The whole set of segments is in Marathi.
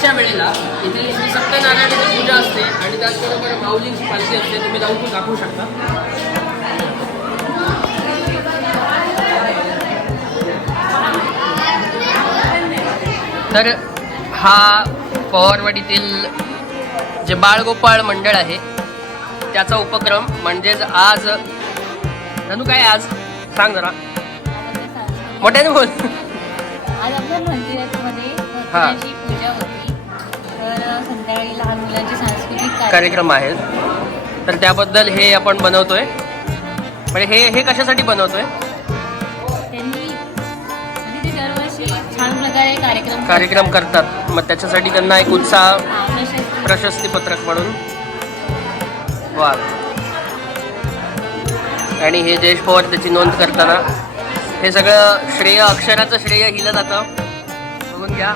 सांगतेच्या वेळेला इथे श्री सत्यनारायणाची पूजा असते आणि त्याचबरोबर माऊलींची पालखी असते तुम्ही जाऊन ती दाखवू शकता. तर हा पवारवाडीतील जे बाळगोपाळ मंडळ आहे त्याचा उपक्रम म्हणजेच आज ननू काय आज? सांग जरा. मोठ्याने बोल. आज आपल्या मंदिरामध्ये संध्याकाळी लहान मुलांचे सांस्कृतिक कार्यक्रम. आहेत. तर त्याबद्दल हे आपण बनवतोय. म्हणजे हे हे कशासाठी बनवतोय? म्हणजे छान प्रकारे कार्यक्रम कार्यक्रम करतात. मग त्याच्यासाठी त्यांना एक उत्साह हा, प्रशस्त. प्रशस्ती पत्रक म्हणून. वा. आणि हे जयेश पवार त्याची नोंद करताना. हे सगळं श्रेय अक्षराचं श्रेय हिलं जातं. बघून घ्या.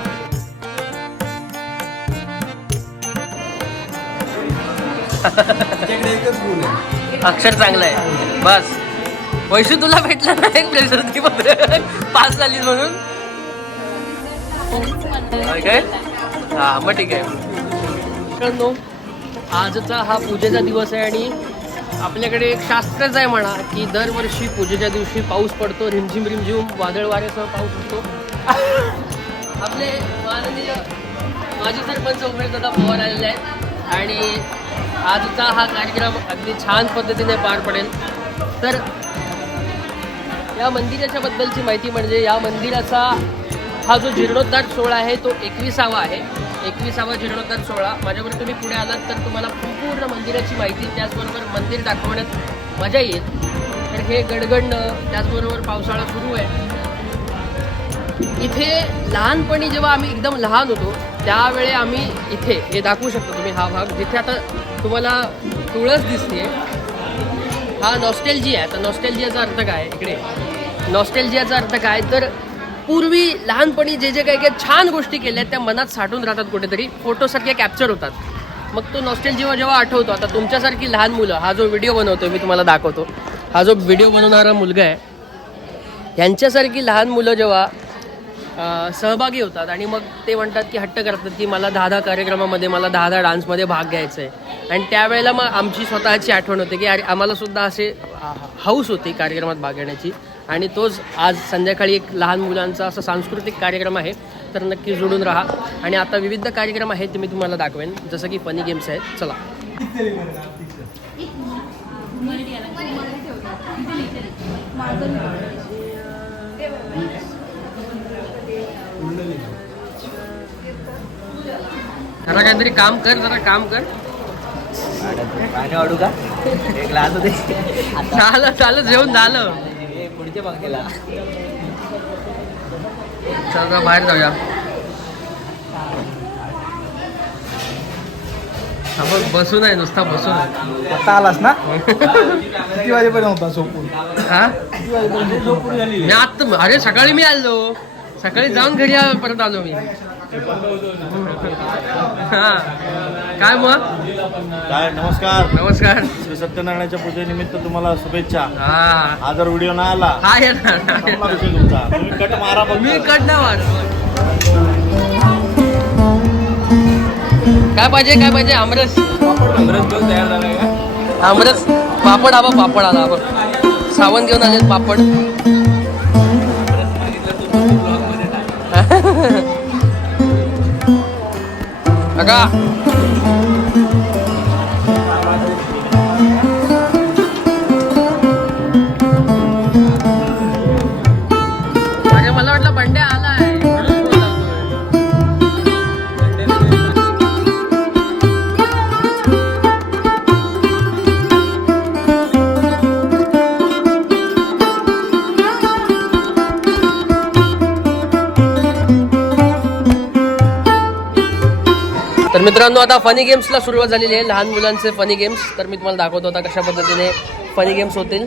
एकच गुण आहे. अक्षर चांगलं आहे. बस. वैशू तुला भेटला नाही प्रशस्ती पत्र पास झाली म्हणून. काय? हा मग ठीक आहे. आजचा हा पूजेचा दिवस आहे आणि आपल्याकडे एक शास्त्रच आहे म्हणा की दरवर्षी पूजेच्या दिवशी पाऊस पडतो रिमझिम रिमझिम वादळ वाऱ्यासह पाऊस होतो आपले माननीय माजी सरपंच उमेशदादा पवार आलेले आहेत. आणि आजचा हा कार्यक्रम अगदी छान पद्धतीने पार पडेल. तर या मंदिराच्या बद्दलची माहिती म्हणजे या मंदिराचा हा जो जीर्णोद्धार सोहळा आहे तो एकविसावा आहे. एकविसावा जीर्णोद्धार सोहळा. माझ्याबरोबर तुम्ही पुढे आलात तर तुम्हाला संपूर्ण मंदिराची माहिती त्याचबरोबर मंदिर दाखवण्यात मजा येईल. तर हे गडगडणं त्याचबरोबर पावसाळा सुरू आहे. इथे लहानपणी जेव्हा आम्ही एकदम लहान होतो त्यावेळी आम्ही इथे हे दाखवू शकतो तुम्ही हा भाग जिथे आता तुम्हाला तुळस दिसते. हा नॉस्टेलजी आहे. तर नॉस्टेलजियाचा अर्थ काय इकडे. नॉस्टेलजियाचा अर्थ काय? तर पूर्वी लहानपणी जे जे काही काही छान गोष्टी केल्या आहेत त्या मनात साठून राहतात कुठेतरी. फोटोसारख्या कॅप्चर होतात. मग तो नॉस्टेल जेव्हा जेव्हा आठवतो आता तुमच्यासारखी लहान मुलं हा जो व्हिडिओ बनवतो मी तुम्हाला दाखवतो. हा जो व्हिडिओ बनवणारा मुलगा आहे यांच्यासारखी लहान मुलं जेव्हा सहभागी होतात. आणि मग ते म्हणतात की हट्ट करतात की मला दहा दहा कार्यक्रमामध्ये मला दहा दहा डान्समध्ये भाग घ्यायचा आहे आणि त्यावेळेला मग आमची स्वतःची आठवण होते की अरे आम्हाला सुद्धा असे हौस होती कार्यक्रमात भाग घेण्याची. आणि तोच आज संध्याकाळी एक लहान मुलांचा असा सांस्कृतिक कार्यक्रम आहे तर नक्की जोडून राहा. आणि आता विविध कार्यक्रम आहेत ते मी तुम्हाला दाखवेन. जसं की फनी गेम्स आहेत. चला. जरा काहीतरी काम कर जरा काम कर. पाणी वाढू का? एक होते. झालं झालं जेवण झालं. पुढच्या बागेला. चल जरा बाहेर जाऊया. आपण बसून आहे नुसता बसून. आता आलास ना? किती वाजेपर्यंत होता झोपून? हा? किती वाजेपर्यंत? झोपून झाली मी आत्ता अरे सकाळी मी आलो. सकाळी जाऊन घरी परत आलो मी. हा. काय मग? काय नमस्कार. नमस्कार. श्री सत्यनारायणाच्या पूजेनिमित्त तुम्हाला शुभेच्छा. हा. हा जर व्हिडिओ ना आला हा येणार. चांगला विषय तुमचा. तुम्ही कट मारा. मी काय पाहिजे काय पाहिजे? आमरस. तयार झाला आमरस. पापड आबा पापड आला आपण सावण घेऊन आले पापड. अगा अरे मित्रांनो आता फनी गेम्सला सुरुवात झालेली आहे. लहान मुलांचे फनी गेम्स तर मी तुम्हाला दाखवतो आता कशा पद्धतीने फनी गेम्स होतील.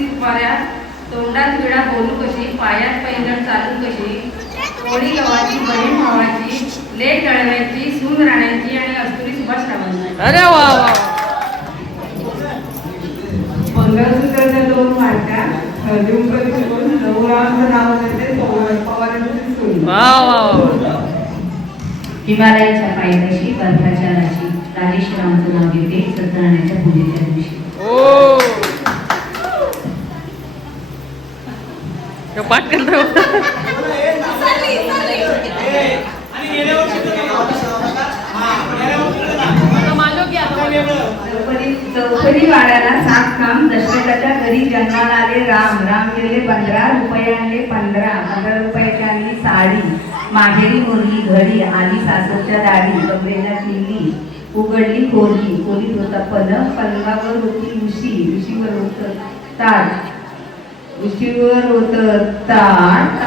सुपाऱ्या तोंडात विडा बोलू कशी पायात पैंजण चालू कशी कोणी गव्हाची बहीण भावाची लेट दळव्याची सून राण्याची आणि अस्तुरी सुभाष रावांची. अरे वा वा मंगळसूत्राच्या दोन मार्का हळदी कुंकू शिकून नवराचं नाव घेते पवारांची सून. वा वा वा. हिमालयाच्या पायथ्याशी बर्फाच्या राशी राजेश्वरांचं नाव घेते सत्यनारायणाच्या पूजेच्या दिवशी ओ पाठ करतो वाड्याला सात काम दशरथाच्या घरी जन्माला आले राम राम गेले पंधरा रुपये आणले पंधरा पंधरा रुपयाची आणली साडी माहेरी मुरली घडी आली सासूच्या दाढी कमरेला किल्ली उघडली कोली कोलीत होता पलंग पलंगावर होती उशी उशीवर होत ताट उशीवर होत ताट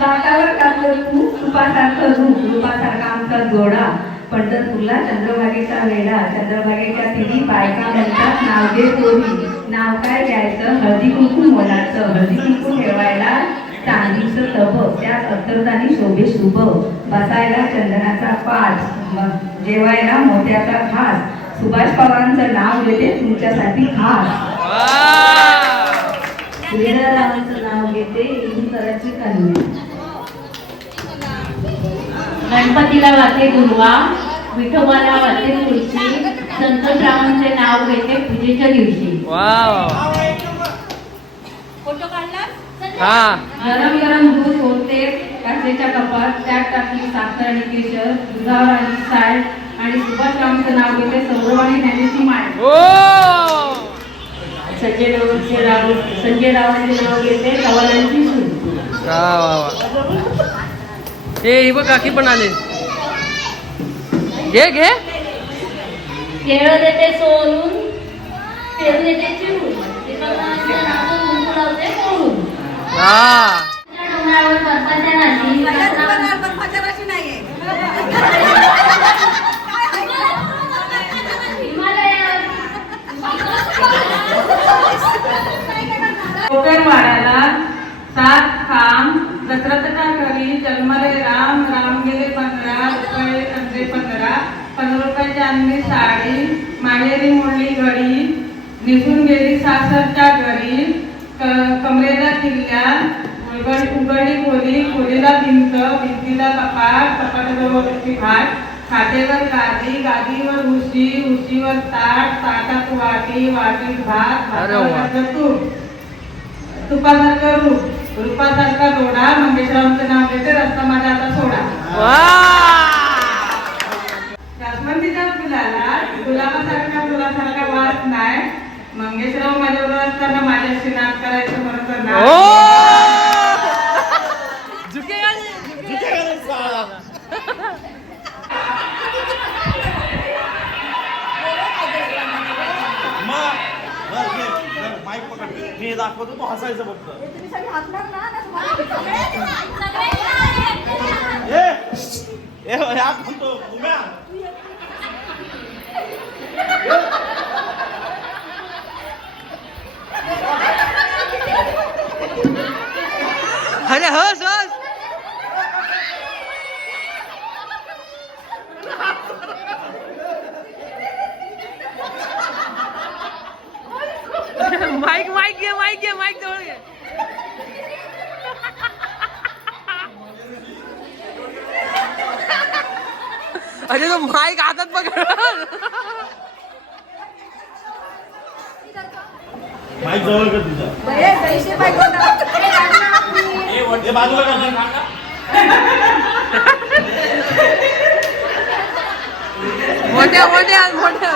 भातावर टाकलं तू रूपासारखं रूप रूपासारखा आमचा जोडा. पंढरपूरला चंद्रभागेचा वेडा चंद्रभागेच्या तिन्ही बायका म्हणतात नाव दे कोणी नाव काय द्यायचं? हळदी कुंकू मोलाचं. हळदी कुंकू ठेवायला चांदीचं तप. त्यात अत्तरदानी शोभे शुभ. बसायला चंदनाचा पाच जेवायला मोत्याचा घास. सुभाष पवारांचं नाव घेते तुमच्यासाठी खास. वीररावांचं नाव घेते इंदुकराची कन्या गणपतीला वाचे दुर्वा विठोबाला वाचे तुळशी संतोषरावांचे नाव घेते पूजेच्या दिवशी. फोटो काढला? हा. गरम गरम दूध होते काचेच्या कपात त्यात टाकली साखर आणि केशर दुधावर आली साय आणि सुभाषरावांचं नाव घेते सौरवाणी ज्ञानेची माय ओ संजय रावांचे राव संजय रावांचे नाव घेते कवालांची सून. वा वा वा. हे ही बघ काकी पण आले. घे घे. केळ देते सोलून पेरू देते चिरून. दीपकरावांचं नाव कुंकू लावते मोडून हा डोंगरावर बर्फाच्या राशी कोकणवाड्याला सात खांब. दशरथच्या घरी. जन्मले राम. राम गेले पंधरा. रुपये अंधे पंधरा. पंधरा रुपयाची आणली साडी. माहेरी मोडली घडी. निघून गेली सासरच्या घरी. कमरेला किल्ल्या. उघड उघडी खोली. खोलीला भिंत. भिंतीला कपाट. कपाटाजवळ भाट. खाटेवर गादी. गादीवर उशी. उशीवर ताट. ताटात वाटी. वाटीत भात. भातावर तूप तुपासारखं रूप रूपासारखा दोडा मंगेशरावांचं नाव घेते रस्ता माझा आता सोडा. जास्वंदीच्या फुलाला गुलाबासारखा फुलासारखा वास नाही. मंगेशराव माझ्याबरोबर असताना हस हस. माईक माईक घे माईक ये माईक जवळ घे. अरे तो माईक हातात पकड माईक जवळ कर तुझा हे बाजूला कर मोठ्या मोठ्या मोठ्या बाजूला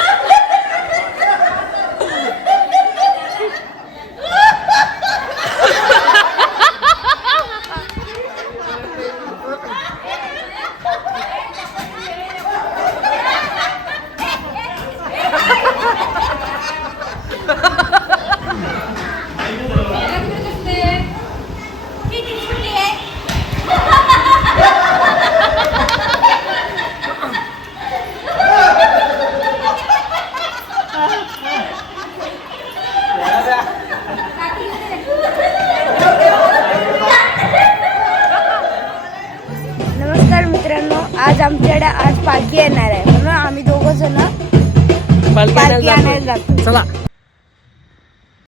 पालखी येणार आहे म्हणून आम्ही दोघं जण पालखी आणायला. जातोय. चला